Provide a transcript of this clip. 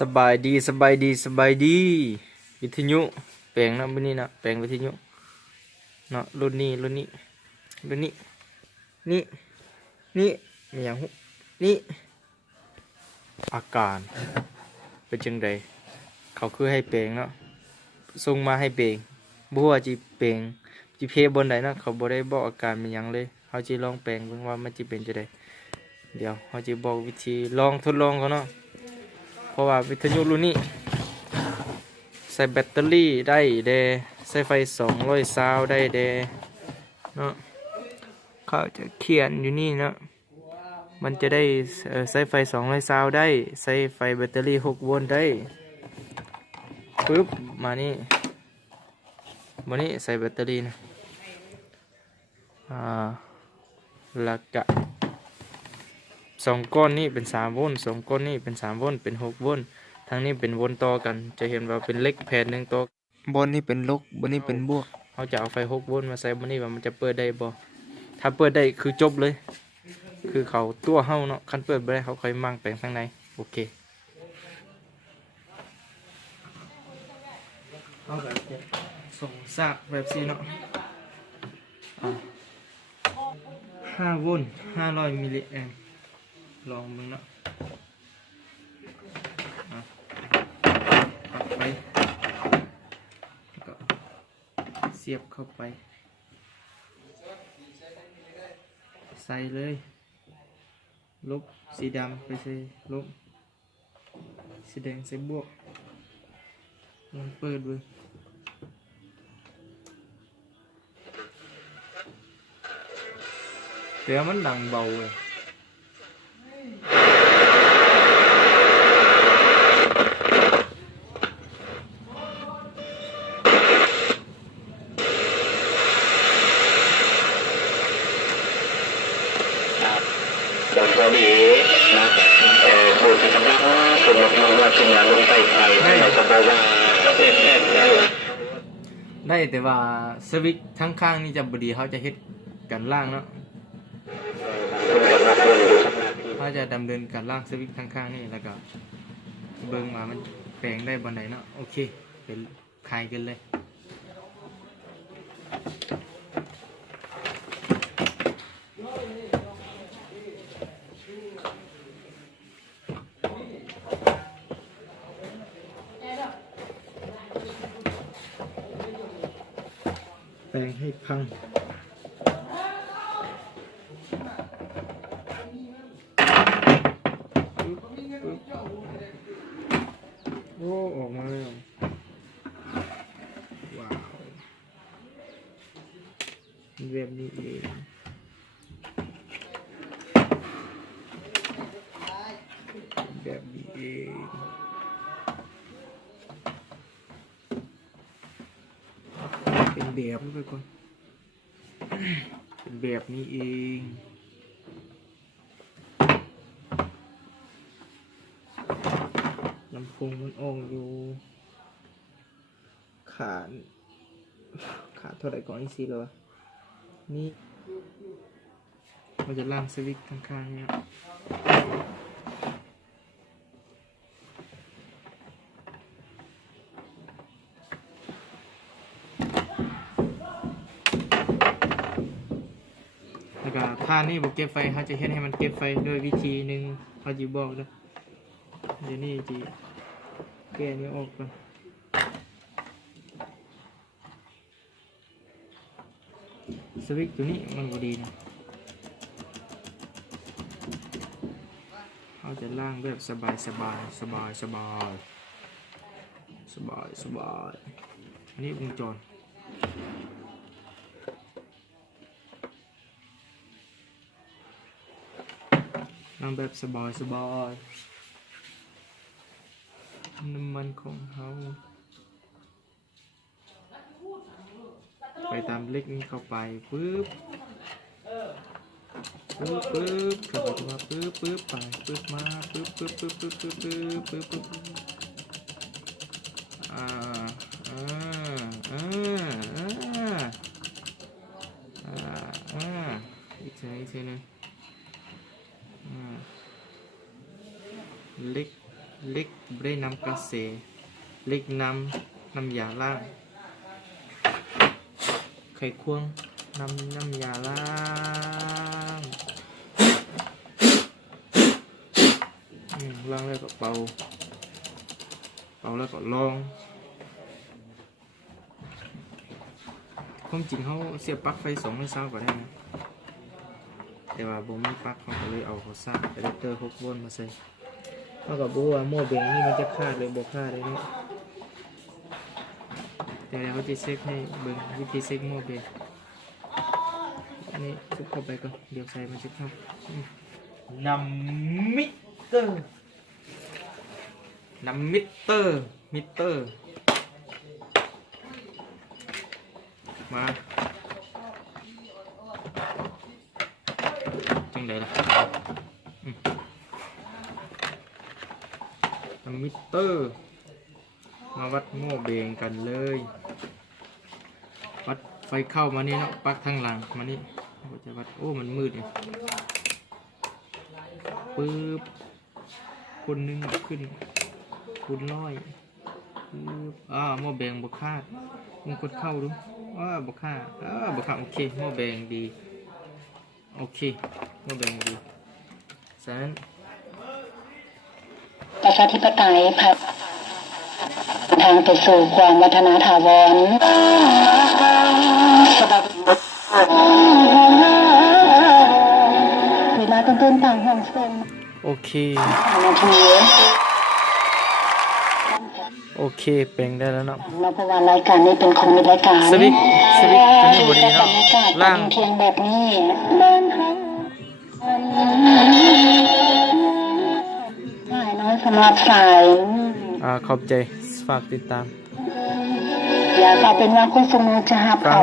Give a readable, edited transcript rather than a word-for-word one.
สบายดีวิทยุแปลงนะมื้อนี้นะแปลงวิทยุเนาะรุ่นนี้นี่นี่มีหยังหุนี่อาการเป็นจังไดเขาคือให้แปลงเนาะส่งมาให้แปลงบ่ว่าจิแปลงจิเพบนใดเนาะเขาบ่ได้บอกอาการเป็นหยังเลยเฮาจิลองแปลงเบิ่งว่ามันจิเป็นจังไดเดี๋ยวเฮาจิบอกวิธีลองทดลองเขาเนาะเพราะว่าวิทยุรุ่นนี้ใส่แบตเตอรี่ได้เดใส่ไฟ220ได้เดเนาะเขาจะเขียนอยู่นี่เนาะมันจะได้ใส่ไฟ220ได้ใส่ไฟแบตเตอรี่6โวลต์ได้ปึ๊บมานี่ใส่แบตเตอรี่นะแล้วก็2ก้อนนี้เป็น3โวลต์2ก้อนนี้เป็น3โวลต์เป็น6โวลต์ทางนี้เป็นโวลต์ต่อกันจะเห็นว่าเป็นเลขแผ่นหนึ่งต่อบนนี้เป็นลบบนนี้เป็นบวกเขาจะเอาไฟ6โวลต์มาใส่บนนี้ว่ามันจะเปิดได้บ่ถ้าเปิดได้คือจบเลยคือเขาตัวเฮาเนาะคันเปิดบ่ได้เขาค่อยมั่งแปลงข้างในโอเคเอาแบบส่งซากแบบนี้เนาะ5โวลต์500มิลลิแอมป์ลองมึงเนาะปักไปแล้วก็เสียบเข้าไปใส่เลยลบสีดำไปใส่ลบสีแดงใส่บวกลองเปิดดูแต่มันดังเบาเลยบนเกาหลีนะสูตรกำลังสูตรลงว่าชิ้นงานลงไปให้เราจะบอกว่าได้แต่ว่าสวิตช์ทั้งข้างนี่จะบดีเขาจะเฮ็ดกันล่างเนาะเขาจะดำเนินการล่างสวิตช์ทั้งข้างนี่แล้วก็เบิ่งมามันแปลงได้บนไหนเนาะโอเคเป็นคลายกันเลยแปลงให้พังโอ้ออกมาแล้วว้าวแบบนี้เองแบบนี้เองเป็นแบบนี้ไปก่อนเป็นแบบนี้เองลำโพงมันออกอยู่ขาดเท่าไหร่ก่อนอีกสิเลยวะนี่เราจะล่างสวิตช์ข้างๆเนี่ยแล้วก็ถ้านี่บอกเก็บไฟเขาจะเห็นให้มันเก็บไฟด้วยวิธีหนึ่งเขาจะบอกนะเดี๋ยวนี้จีแกะนี้ออกก่อนสวิตช์ตัวนี้มันบ่ดีนะเขาจะล่างแบบสบายอันนี้วงจรล่างแบบสบายน้ำมันของเขาไปตามเล็กนี้เข้าไปปึ๊บเข้าไปมาปึ๊บไปปึ๊บมาปึ๊บอ่าอ่าอ่าอ่าอ่าอีกทีนึงเล็ก เล็กบ่ได้น้ำกระเสเล็กน้ำยาล้างไข่ควงน้ำยาล้างล้างแล้วก็เป่าแล้วก็ลองความจริงเขาเสียบปลั๊กไฟ2 ไม่เศร้าก็ได้นะแต่ว่าบ่มีปลั๊กเขาก็เลยเอาเขาสร้างอะแดปเตอร์6 โวลต์มาใส่เขาก็บอกว่าหม้อเบงนี่มันจะขาดเลยบ่ขาดเลยเนี่ยแต่เขาจะเช็คให้เบิ่งวิธีเช็คหม้อเบงอันนี้ซุกเข้าไปก่อนเดี๋ยวใส่มันจะเข้านำมิเตอร์มิเตอร์มาจังไดล่ะมิเตอร์มาวัดหม้อเบงกันเลยวัดไฟเข้ามานี่เนาะปลั๊กข้างหลังมานี่เราจะวัดโอ้มันมืดเนี่ยปึ๊บคนนึงขึ้นคูณ100หม้อแบงบกขาดมึงกดเข้าดูบกขาดโอเคหม้อแบงดีโอเคหม้อแบงดีฉะนั้นประชาธิปไตยผ่านทางไปสู่ความวัฒนถาวรเวลาต้นต่างห้องเส้นโอเคแปลงได้แล้วเนาะเพราะว่ารายการนี้เป็นคอมมิชรายการสวิกตัวนี้บดีเนาะล่างเทียงแบบนี้ง่ายน้อยสำหรับสายขอบใจฝากติดตามอย่าเอาเป็นว่าคุณสมุจะหับเขา